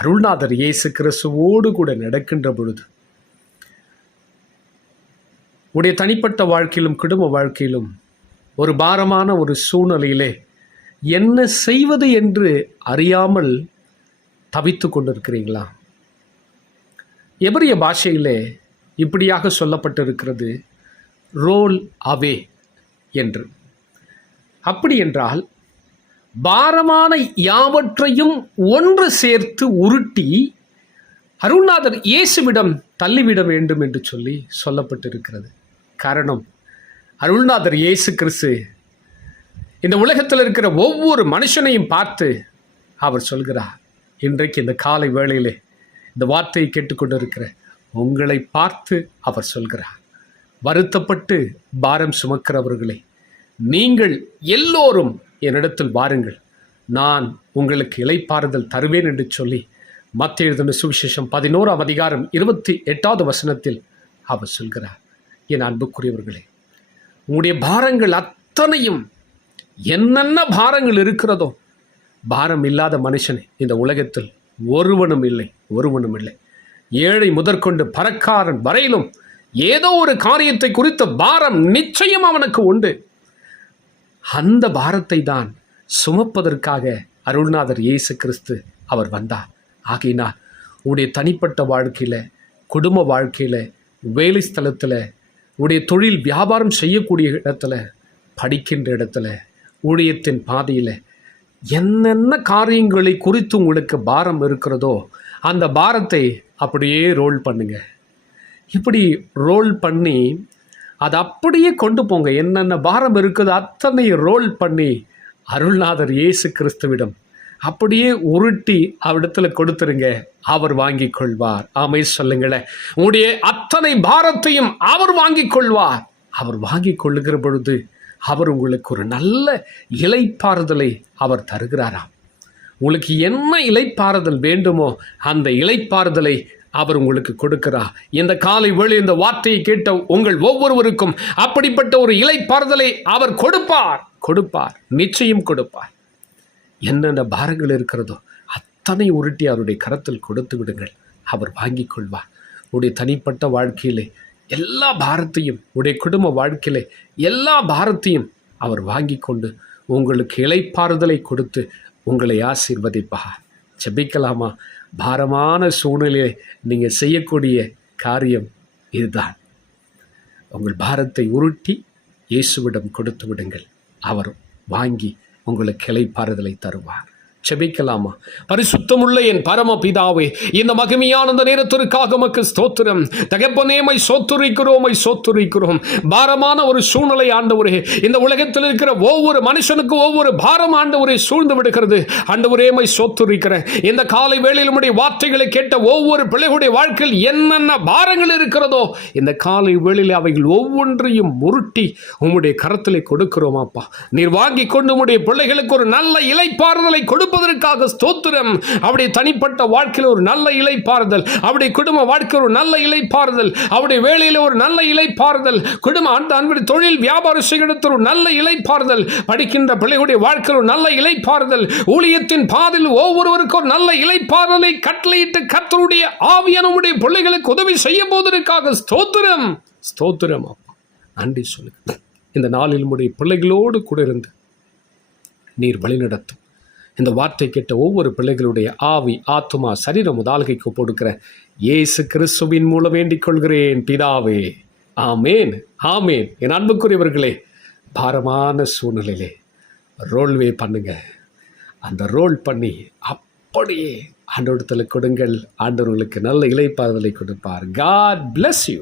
அருள்நாதர் இயேசு கிறிஸ்துவோடு கூட நடக்கின்ற பொழுது உடைய தனிப்பட்ட வாழ்க்கையிலும் குடும்ப வாழ்க்கையிலும் ஒரு பாரமான ஒரு சூழ்நிலையிலே என்ன செய்வது என்று அறியாமல் தவித்து கொண்டிருக்கிறீங்களா? எவரிய பாஷையிலே இப்படியாக சொல்லப்பட்டிருக்கிறது ரோல் அவே என்று. அப்படி என்றால் பாரமான யாவற்றையும் ஒன்று சேர்த்து உருட்டி அருள்நாதர் இயேசுவிடம் தள்ளிவிட வேண்டும் என்று சொல்லி சொல்லப்பட்டிருக்கிறது. காரணம் அருள்நாதர் இயேசு கிறிஸ்து. இந்த உலகத்தில் இருக்கிற ஒவ்வொரு மனுஷனையும் பார்த்து அவர் சொல்கிறார் இன்றைக்கு இந்த காலை வேளையிலே இந்த வார்த்தையை கேட்டுக்கொண்டிருக்கிற உங்களை பார்த்து அவர் சொல்கிறார். வருத்தப்பட்டு பாரம் சுமக்கிறவர்களே நீங்கள் எல்லோரும் என்னிடத்தில் வாருங்கள். நான் உங்களுக்கு இலைப்பாறுதல் தருவேன் என்று சொல்லி மத்திய எழுதின சுவிசேஷம் பதினோராம் அதிகாரம் இருபத்தி எட்டாவது வசனத்தில் அவர் சொல்கிறார். என் அன்புக்குரியவர்களே உங்களுடைய பாரங்கள் அத்தனையும் என்னென்ன பாரங்கள் இருக்கிறதோ பாரம் இல்லாத மனுஷன் இந்த உலகத்தில் ஒருவனும் இல்லை ஒருவனும் இல்லை. ஏழை முதற்கொண்டு பறக்காரன் வரையிலும் ஏதோ ஒரு காரியத்தை குறித்த பாரம் நிச்சயம் அவனுக்கு உண்டு. அந்த பாரத்தை தான் சுமப்பதற்காக அருள்நாதர் இயேசு கிறிஸ்து அவர் வந்தார். ஆகையினால் உடைய தனிப்பட்ட வாழ்க்கையில் குடும்ப வாழ்க்கையில் வேலை ஸ்தலத்தில் உடைய தொழில் வியாபாரம் செய்யக்கூடிய இடத்துல படிக்கின்ற இடத்துல ஊழியத்தின் பாதையில் என்னென்ன காரியங்களை குறித்து உங்களுக்கு பாரம் இருக்கிறதோ அந்த பாரத்தை அப்படியே ரோல் பண்ணுங்க. இப்படி ரோல் பண்ணி அதை அப்படியே கொண்டு போங்க. என்னென்ன பாரம் இருக்குதோ அத்தனை ரோல் பண்ணி அருள்நாதர் இயேசு கிறிஸ்துவிடம். அப்படியே உருட்டி அவரிடத்துல கொடுத்துருங்க. அவர் வாங்கி கொள்வார். ஆமை சொல்லுங்களேன். உங்களுடைய அத்தனை பாரத்தையும் அவர் வாங்கி கொள்வார். அவர் வாங்கி கொள்ளுகிற பொழுது அவர் உங்களுக்கு ஒரு நல்ல இலைப்பாறுதலை அவர் தருகிறாராம். உங்களுக்கு என்ன இலைப்பாறுதல் வேண்டுமோ அந்த இலைப்பாறுதலை அவர் உங்களுக்கு கொடுக்கிறார். இந்த காலை வேளை இந்த வார்த்தையை கேட்ட உங்கள் ஒவ்வொருவருக்கும் அப்படிப்பட்ட ஒரு இலைப்பாறுதலை அவர் கொடுப்பார். கொடுப்பார். நிச்சயம் கொடுப்பார். என்னென்ன பாரங்கள் இருக்கிறதோ அத்தனை உருட்டி அவருடைய கரத்தில் கொடுத்து விடுங்கள். அவர் வாங்கி கொள்வார். உடைய தனிப்பட்ட வாழ்க்கையிலே எல்லா பாரத்தையும் உடைய குடும்ப வாழ்க்கையிலே எல்லா பாரத்தையும் அவர் வாங்கி கொண்டு உங்களுக்கு இலைப்பாறுதலை கொடுத்து உங்களை ஆசீர்வதிப்பார். ஜெபிக்கலாமா? பாரமான சூழ்நிலையை நீங்கள் செய்யக்கூடிய காரியம் இதுதான். உங்கள் பாரத்தை உருட்டி இயேசுவிடம் கொடுத்து விடுங்கள். அவர் வாங்கி உங்களுக்கு இலைப்பாறுதலை தருவார். செபிக்கலாமா? பரிசுத்தமுள்ள என் பரம பிதாவே இந்த மகிமையான அந்த நேரத்திற்காக உமக்கு ஸ்தோத்திரம். தகப்பனேமை சோத்துரிக்கிறோமை சோத்துரிக்கிறோம். பாரமான ஒரு சூழ்நிலை ஆண்டவரே இந்த உலகத்தில் இருக்கிற ஒவ்வொரு மனுஷனுக்கு ஒவ்வொரு பாரம் ஆண்டவரை சூழ்ந்து விடுகிறது. ஆண்டவரேமை சோத்துரிக்கிறேன். இந்த காலை வேளையில் உடைய வார்த்தைகளை கேட்ட ஒவ்வொரு பிள்ளைகளுடைய வாழ்க்கையில் என்னென்ன பாரங்கள் இருக்கிறதோ இந்த காலை வேளையில் அவைகள் ஒவ்வொன்றையும் உருட்டி உம்முடைய கரத்திலே கொடுக்கிறோம் அப்பா நீர் வாங்கி கொண்டு உம்முடைய பிள்ளைகளுக்கு ஒரு நல்ல இலைப்பாறுதலை கொடுப்பதற்காக ஸ்தோத்திரம். அவருடைய தனிப்பட்ட வாழ்க்கையில் ஒரு நல்ல இலைப்பாறுதல் அவருடைய குடும்ப வாழ்க்கையில் ஒரு நல்ல இலைப்பாறுதல் அவருடைய வேலையில் ஒரு நல்ல இலைப்பாறுதல் குடும்ப அந்த அன்புடைய தொழில் வியாபார செய்கிடத்தில் ஒரு நல்ல இலைப்பாறுதல் படிக்கின்ற பிள்ளைகளுடைய வாழ்க்கையில் ஒரு நல்ல இலைப்பாறுதல் ஊழியத்தின் பாதையில் ஒவ்வொருவருக்கும் ஒரு நல்ல இலைப்பாறுதலை கட்டளையிட்டு கத்தருடைய ஆவியானவருடைய பிள்ளைகளுக்கு உதவி செய்ய போவதற்காக ஸ்தோத்திரம் ஸ்தோத்திரம் நன்றி சொல்லுங்க இந்த நாளில் உடைய பிள்ளைகளோடு கூட இருந்து நீர் வழிநடத்தும். இந்த வார்த்தை கேட்ட ஒவ்வொரு பிள்ளைகளுடைய ஆவி ஆத்துமா சரீரம் உதாலகைக்கு கொடுக்கிற இயேசு கிறிஸ்துவின் மூலம் வேண்டிக் கொள்கிறேன் பிதாவே. ஆமேன் ஆமேன். என் அன்புக்குரியவர்களே பாரமான சூழ்நிலையிலே ரோல்வே பண்ணுங்க. அந்த ரோல் பண்ணி அப்படியே ஆண்டோடத்தில் கொடுங்கள். ஆண்டவர்களுக்கு நல்ல இலைப்பாறுதலை கொடுப்பார். God bless you